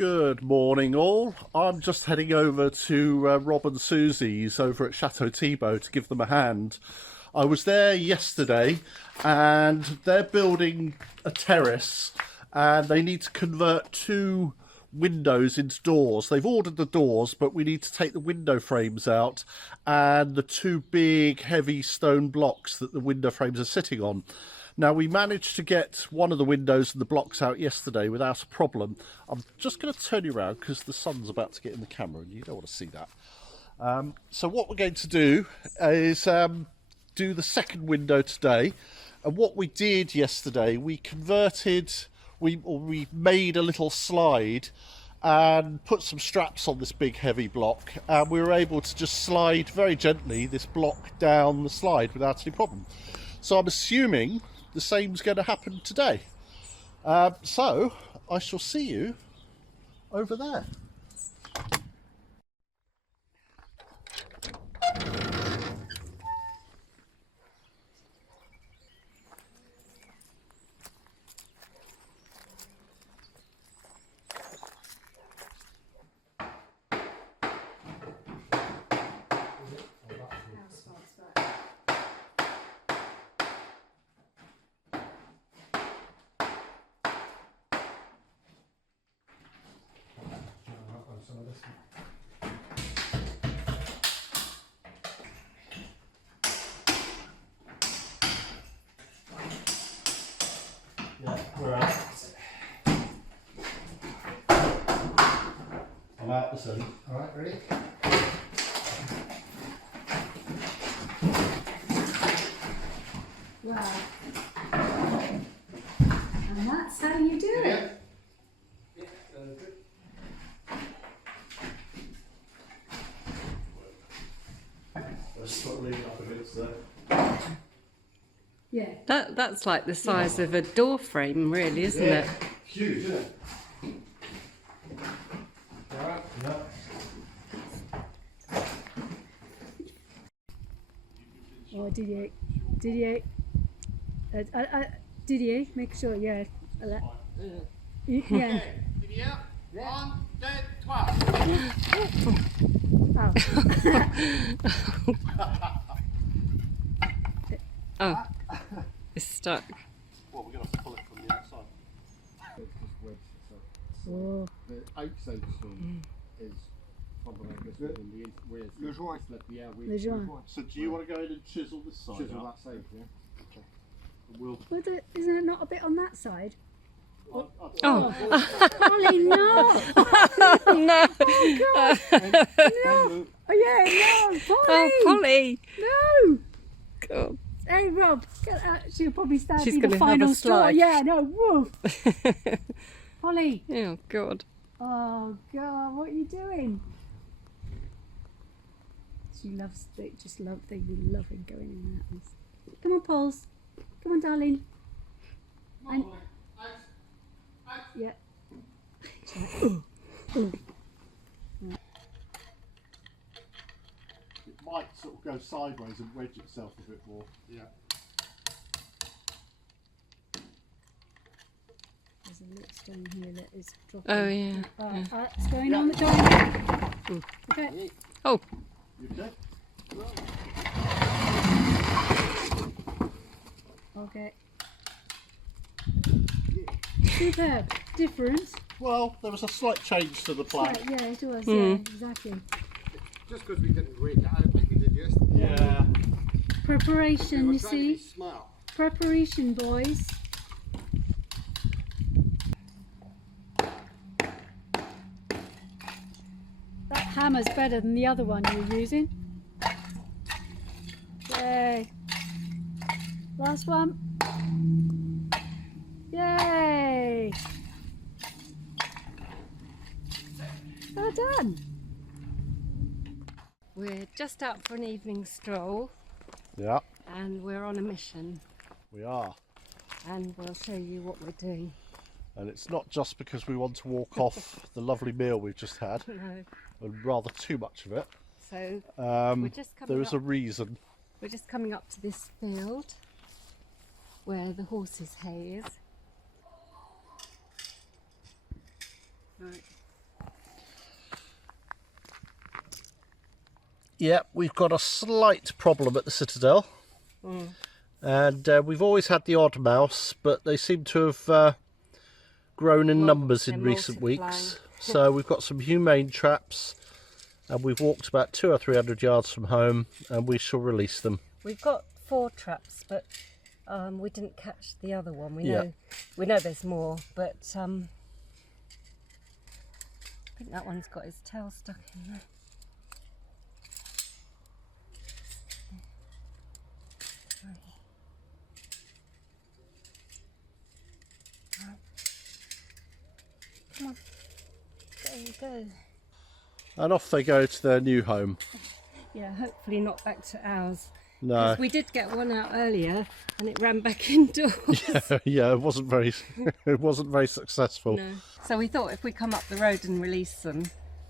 Good morning all. I'm just heading over to Rob and Susie's over at Château Thibault to give them a hand. I was there yesterday and they're building a terrace and they need to convert 2 windows into doors. They've ordered the doors, but we need to take the window frames out and the 2 big heavy stone blocks that the window frames are sitting on. Now, we managed to get one of the windows and the blocks out yesterday without a problem. I'm just going to turn you around because the sun's about to get in the camera and you don't want to see that. So what we're going to do is do the second window today. And what we did yesterday, we converted, we made a little slide and put some straps on this big heavy block. And we were able to just slide very gently this block down the slide without any problem. So I'm assuming the same's going to happen today. So I shall see you over there. Yeah, we're out. I'm out this end. Alright, ready? Wow. And that's how you do it. Yeah, good. Let's start leaving up a bit there. Yeah. That's like the size of a door frame, really, isn't it? Huge, isn't it? Alright, yeah. Oh, Didier. Didier. Didier, make sure, yeah. Yeah. Didier, 1, 2, 3. Oh. Oh, it's stuck. Well, we're going to have to pull it from the outside. Oh. The outside stone is probably this one, and the where's Le joint. yeah, Le joint. So do you want to go in and chisel this side chisel out? that side, yeah. Okay. We'll... Well, isn't there not a bit on that side? Oh, Ollie, no! no! Oh, God! No! Oh, yeah, no! Polly! Oh, Polly! No! God. Hey, Rob, she'll probably stand She's be the gonna have final a straw. slide. Yeah, no, woof! Polly! Oh, God. Oh, God, what are you doing? She loves, they be loving going in that. Come on, Pauls. Come on, darling. And, yeah. It might sort of go sideways and wedge itself a bit more. Yeah. There's a little stone here that is dropping. Oh, yeah. It's going on the door. Okay. Oh. You okay? Okay. Superb. Different. Well, there was a slight change to the plan. Yeah, it was. Yeah, exactly. Just because we didn't break it out like we did yesterday. Yeah. Preparation, We you were trying to be see. smart. Preparation, boys. That hammer's better than the other one you were using. Yay. Last one. Yay. Well done. We're just out for an evening stroll Yeah, and we're on a mission, we are. and we'll show you what we're doing. And it's not just because we want to walk off the lovely meal we've just had, No. and rather too much of it. So we're just coming There is a up. reason. We're just coming up to this field where the horses hay is. Right. Yeah, we've got a slight problem at the Citadelle. And we've always had the odd mouse, but they seem to have grown in numbers in recent weeks. So we've got some humane traps, and we've walked about 200 or 300 yards from home, and we shall release them. We've got 4 traps, but we didn't catch the other one. We know there's more, but I think that one's got his tail stuck in there. Come on, there you go. And off they go to their new home. Yeah, hopefully not back to ours. No. We did get one out earlier, and it ran back indoors. Yeah, it wasn't very successful. No. So we thought if we come up the road and release them,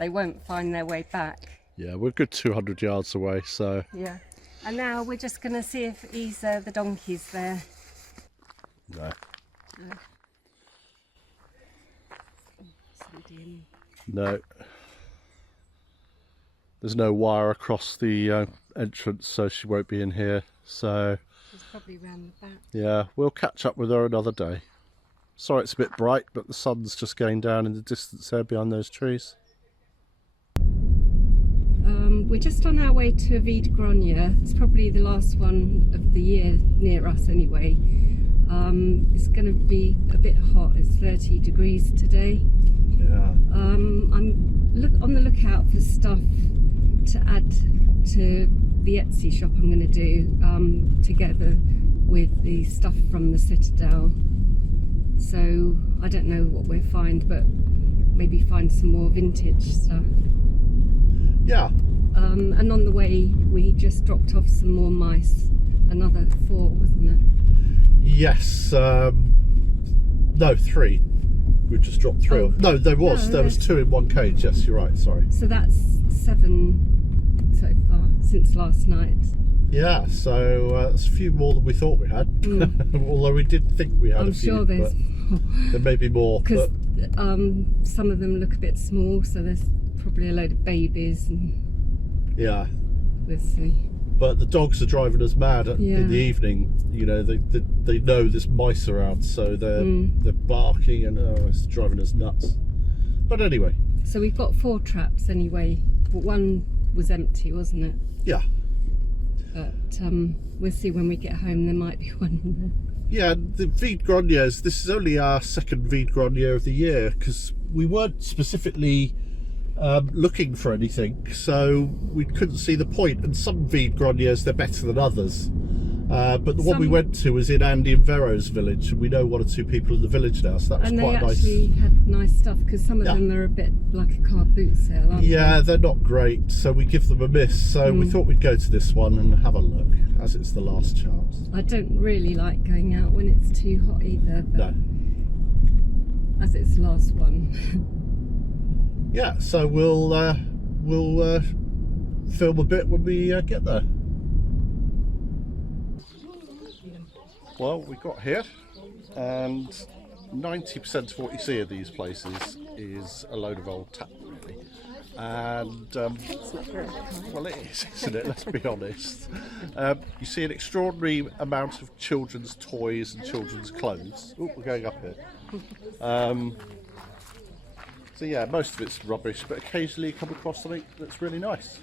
they won't find their way back. Yeah, we're a good 200 yards away, so... Yeah. And now we're just going to see if the donkey's there. No. No. No. There's no wire across the entrance, so she won't be in here. So She's probably round the back. yeah, we'll catch up with her another day. Sorry it's a bit bright, but the sun's just going down in the distance there behind those trees. We're just on our way to Vide-Grenier. It's probably the last one of the year near us anyway. It's going to be a bit hot. It's 30 degrees today. Yeah. I'm on the lookout for stuff to add to the Etsy shop I'm going to do together with the stuff from the Citadelle. So I don't know what we'll find, but maybe find some more vintage stuff. Yeah. And on the way we just dropped off some more mice. Another 4, wasn't it? Yes. No, 3. We've just dropped 3. Oh. No, there was 2 in one cage. Yes, you're right. Sorry. So that's 7 so far since last night. Yeah. So that's a few more than we thought we had. Although we did think we had I'm a few. sure there's more. There may be more. Because some of them look a bit small, so there's probably a load of babies. And yeah. we'll see. But the dogs are driving us mad in the evening. You know, they know there's mice around, so they're barking and it's driving us nuts. But anyway. So we've got 4 traps anyway, but one was empty, wasn't it? Yeah. But we'll see when we get home. There might be one in there. Yeah, the Vide-Greniers. This is only our second Vide-Grenier of the year because we weren't specifically looking for anything, so we couldn't see the point. And some Vide-Greniers, they're better than others, but the one we went to was in Andy and Vero's village, and we know 1 or 2 people in the village now, so that was quite nice. And they actually had nice stuff, because some of them are a bit like a car boot sale, aren't they? They're not great, so we give them a miss. So we thought we'd go to this one and have a look, as it's the last chance. I don't really like going out when it's too hot either, but as it's the last one. Yeah, so we'll film a bit when we get there. Well, we got here, and 90% of what you see of these places is a load of old tap, really. And well, it is, isn't it? Let's be honest. You see an extraordinary amount of children's toys and children's clothes. Oh, we're going up here. So yeah, most of it's rubbish, but occasionally you come across something that's really nice.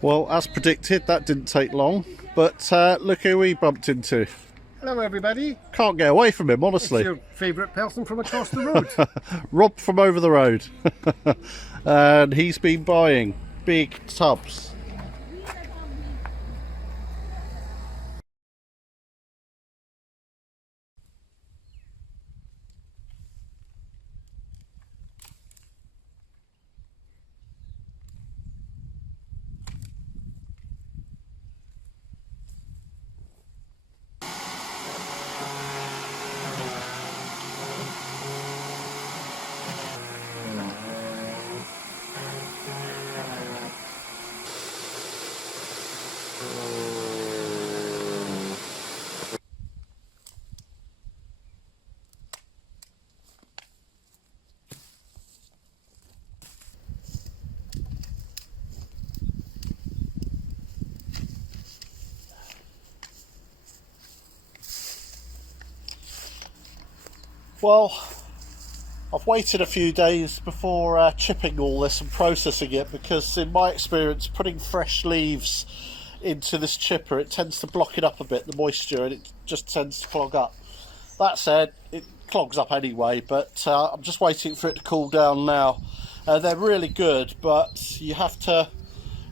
Well, as predicted, that didn't take long, but look who we bumped into. Hello everybody. Can't get away from him, honestly. It's your favourite person from across the road. Rob from over the road. And he's been buying big tubs. Well, I've waited a few days before chipping all this and processing it, because in my experience putting fresh leaves into this chipper, it tends to block it up a bit, the moisture, and it just tends to clog up. That said, it clogs up anyway, but I'm just waiting for it to cool down now. They're really good, but you have to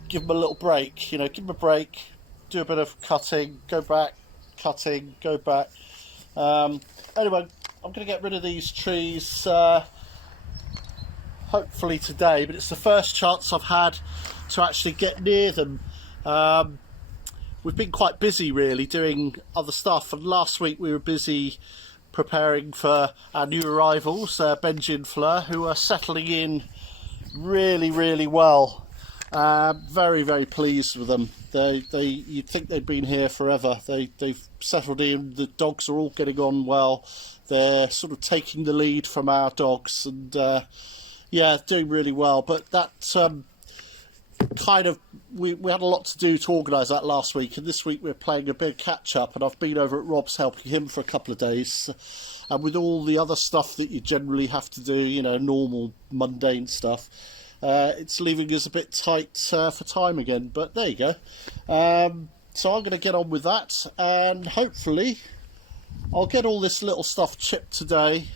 give them a little break, you know, give them a break, do a bit of cutting, go back, cutting, go back. Anyway, I'm going to get rid of these trees hopefully today, but it's the first chance I've had to actually get near them. We've been quite busy really doing other stuff, and last week we were busy preparing for our new arrivals, Benji and Fleur, who are settling in really well. Very, very pleased with them. You'd think they'd been here forever. They've settled in. The dogs are all getting on well. They're sort of taking the lead from our dogs, and yeah, doing really well. But that kind of, we had a lot to do to organise that last week, and this week we're playing a bit of catch up, and I've been over at Rob's helping him for a couple of days, and with all the other stuff that you generally have to do, you know, normal mundane stuff, it's leaving us a bit tight for time again, but there you go. So I'm going to get on with that, and hopefully I'll get all this little stuff chipped today.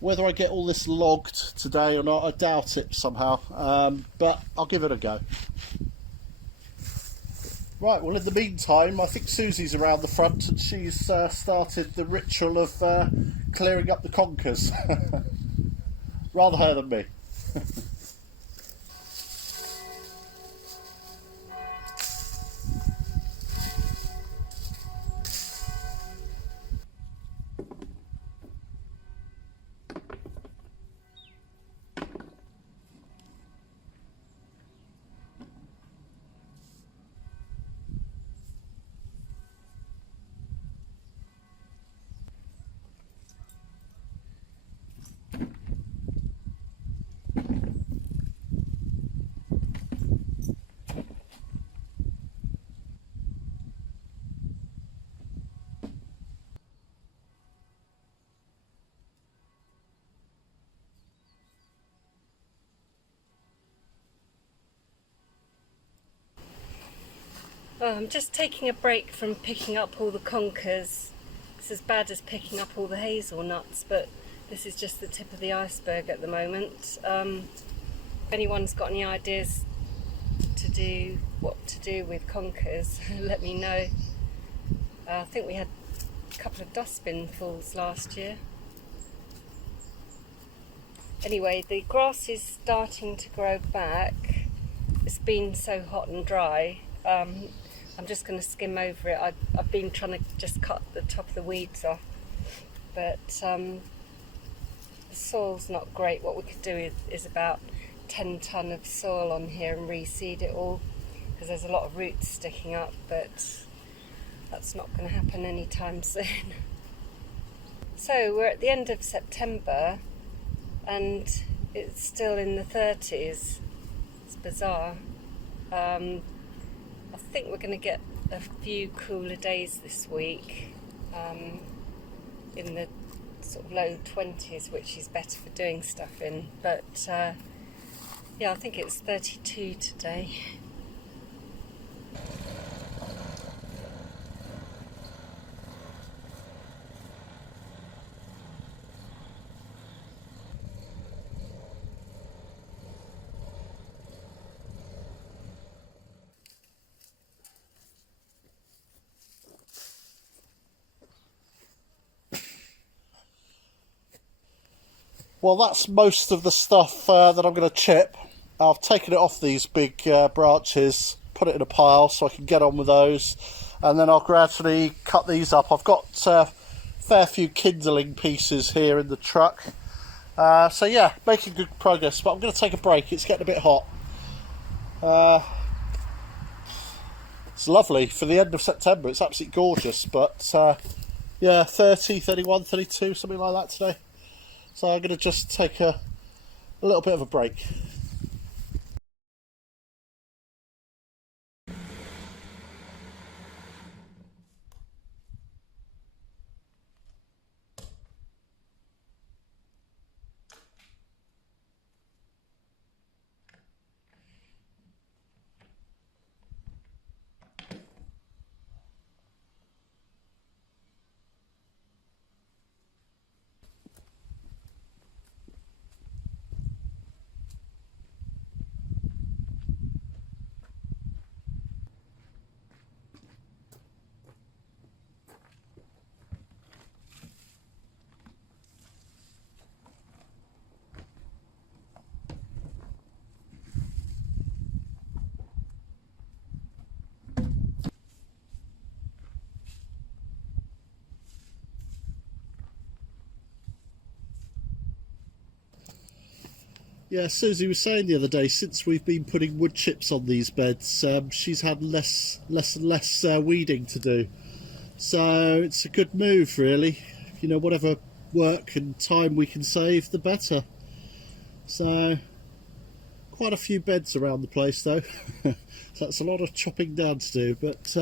Whether I get all this logged today or not, I doubt it somehow, but I'll give it a go. Right, well, in the meantime, I think Susie's around the front, and she's started the ritual of clearing up the conkers. Rather her than me. I'm just taking a break from picking up all the conkers. It's as bad as picking up all the hazelnuts, but this is just the tip of the iceberg at the moment. If anyone's got any ideas what to do with conkers, let me know. I think we had a couple of dustbinfuls last year. Anyway, the grass is starting to grow back. It's been so hot and dry. I'm just going to skim over it. I've been trying to just cut the top of the weeds off, but the soil's not great. What we could do is about 10 tonne of soil on here and reseed it all, because there's a lot of roots sticking up, but that's not going to happen anytime soon. So we're at the end of September and it's still in the 30s. It's bizarre. I think we're going to get a few cooler days this week, in the sort of low 20s, which is better for doing stuff in, but yeah, I think it's 32 today. Well, that's most of the stuff that I'm going to chip. I've taken it off these big branches, put it in a pile so I can get on with those, and then I'll gradually cut these up. I've got a fair few kindling pieces here in the truck, so yeah, making good progress, but I'm going to take a break. It's getting a bit hot. It's lovely for the end of September. It's absolutely gorgeous, but yeah, 30, 31, 32, something like that today. So I'm going to just take a little bit of a break. Yeah, Susie was saying the other day, since we've been putting wood chips on these beds, she's had less and less weeding to do. So it's a good move, really. You know, whatever work and time we can save, the better. So quite a few beds around the place, though. So that's a lot of chopping down to do. But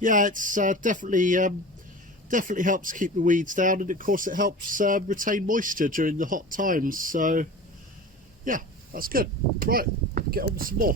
yeah, it's definitely helps keep the weeds down, and of course it helps retain moisture during the hot times. So yeah, that's good. Right, get on with some more.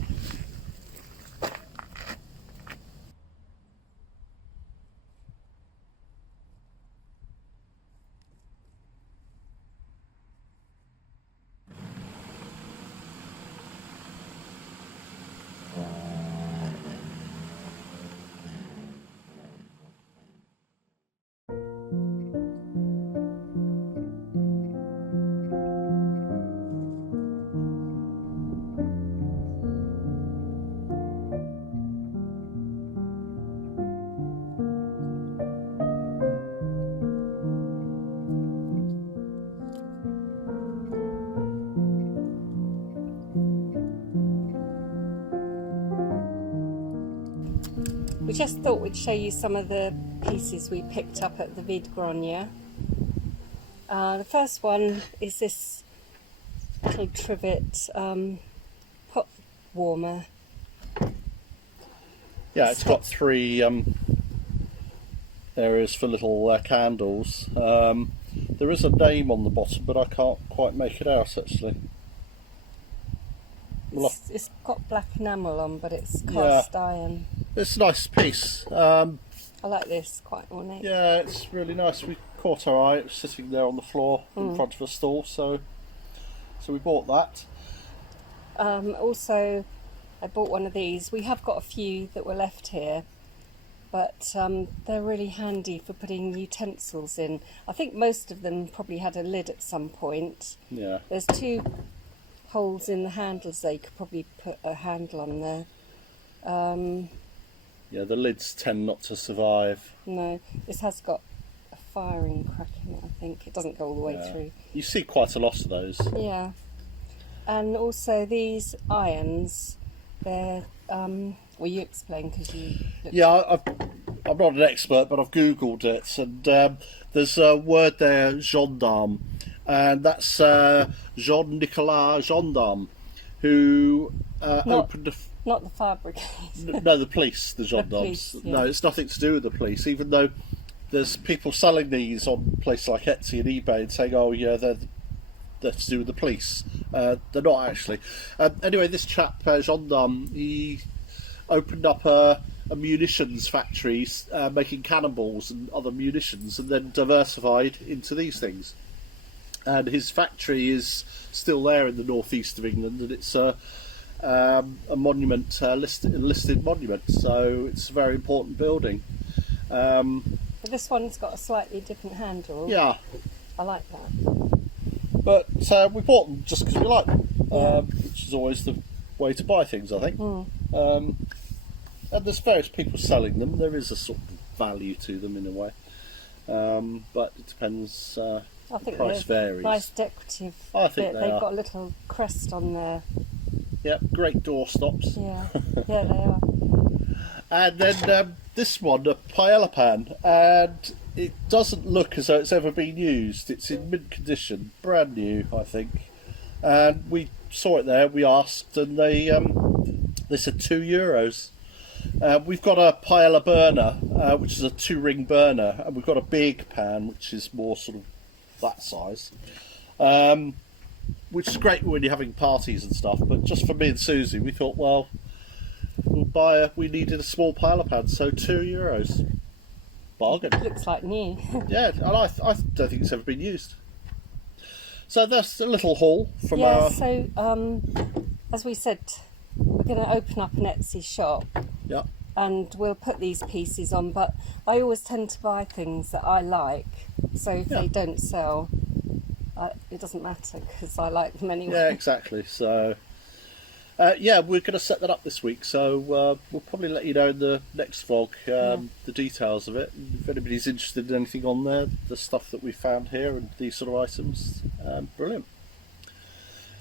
We just thought we'd show you some of the pieces we picked up at the vide-grenier. The first one is this little trivet pot warmer. Yeah, it's got 3 areas for little candles. There is a name on the bottom, but I can't quite make it out actually. It's got black enamel on, but it's cast iron. It's a nice piece. I like this, quite ornate. Yeah, it's really nice. We caught our eye. It was sitting there on the floor in front of a stall, so we bought that. Also, I bought one of these. We have got a few that were left here, but they're really handy for putting utensils in. I think most of them probably had a lid at some point. Yeah. There's 2 holes in the handles, so you could probably put a handle on there. Yeah, the lids tend not to survive. No, this has got a firing crack in it, I think. It doesn't go all the way through. You see quite a lot of those. Yeah. And also these irons, they're, well, you explain because you... Yeah, I'm not an expert, but I've Googled it, and there's a word there, gendarme, and that's Jean-Nicolas Gendarme, who opened a... Not the fire brigade. No, the police, the gendarmes. Police, yeah. No, it's nothing to do with the police, even though there's people selling these on places like Etsy and eBay and saying, oh yeah, they're to do with the police. They're not actually. Anyway, this chap, gendarme, he opened up a munitions factory making cannonballs and other munitions, and then diversified into these things. And his factory is still there in the northeast of England, and it's a monument, listed monument, so it's a very important building. But this one's got a slightly different handle. Yeah, I like that. but we bought them just because we like them, which is always the way to buy things, I think. And there's various people selling them. There is a sort of value to them in a way, but it depends. I think the price they're varies. nice decorative. I think they've got a little crest on there. Yeah, great door stops. Yeah, yeah, they are. And then this one, a paella pan, and it doesn't look as though it's ever been used. It's in mint condition, brand new, I think. And we saw it there. We asked, and they said €2. We've got a paella burner, which is a 2-ring burner, and we've got a big pan, which is more sort of that size. Which is great when you're having parties and stuff, but just for me and Susie, we thought, well, we needed a small paella pan, so €2. Bargain. Looks like new. Yeah, and I don't think it's ever been used. So that's a little haul from our... So as we said, we're going to open up an Etsy shop. Yeah. And we'll put these pieces on, but I always tend to buy things that I like, so if they don't sell, it doesn't matter because I like them anyway. Yeah, exactly. So yeah, we're going to set that up this week, so we'll probably let you know in the next vlog the details of it. If anybody's interested in anything on there, the stuff that we found here and these sort of items, brilliant.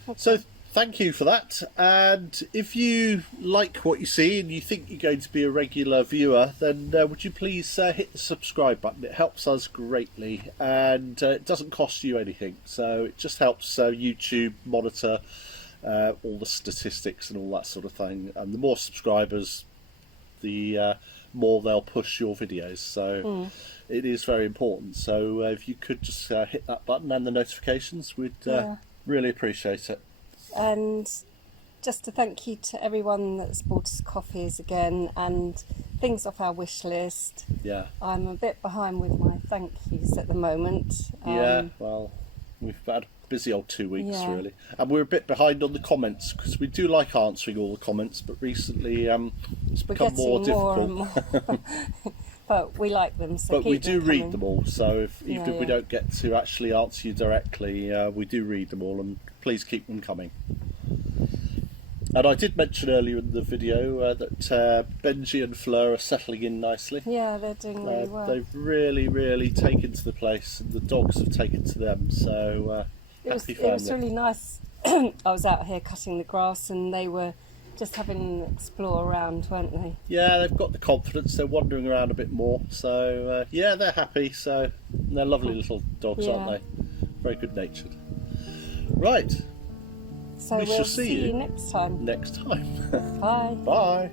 Okay. So thank you for that. And if you like what you see and you think you're going to be a regular viewer, then would you please hit the subscribe button? It helps us greatly, and it doesn't cost you anything, so it just helps YouTube monitor all the statistics and all that sort of thing. And the more subscribers, the more they'll push your videos, so it is very important. So if you could just hit that button and the notifications, we'd really appreciate it. And just to thank you to everyone that's bought us coffees again and things off our wish list. Yeah. I'm a bit behind with my thank yous at the moment. Yeah, well, we've had a busy old 2 weeks, Yeah. really. And we're a bit behind on the comments, because we do like answering all the comments, but recently it's We're become more getting more difficult. and more. But we like them, so But we keep do them read coming. them all, so even if we Yeah. don't get to actually answer you directly, we do read them all, and please keep them coming. And I did mention earlier in the video that Benji and Fleur are settling in nicely. Yeah, they're doing really well. They've really taken to the place, and the dogs have taken to them, so It was, happy it was family. really nice. I was out here cutting the grass and they were just having an explore around, weren't they? Yeah, they've got the confidence, they're wandering around a bit more, so yeah, they're happy, so they're lovely little dogs, Yeah. aren't they? Very good natured. Right, So We we'll shall see you next time. next time. Bye. Bye.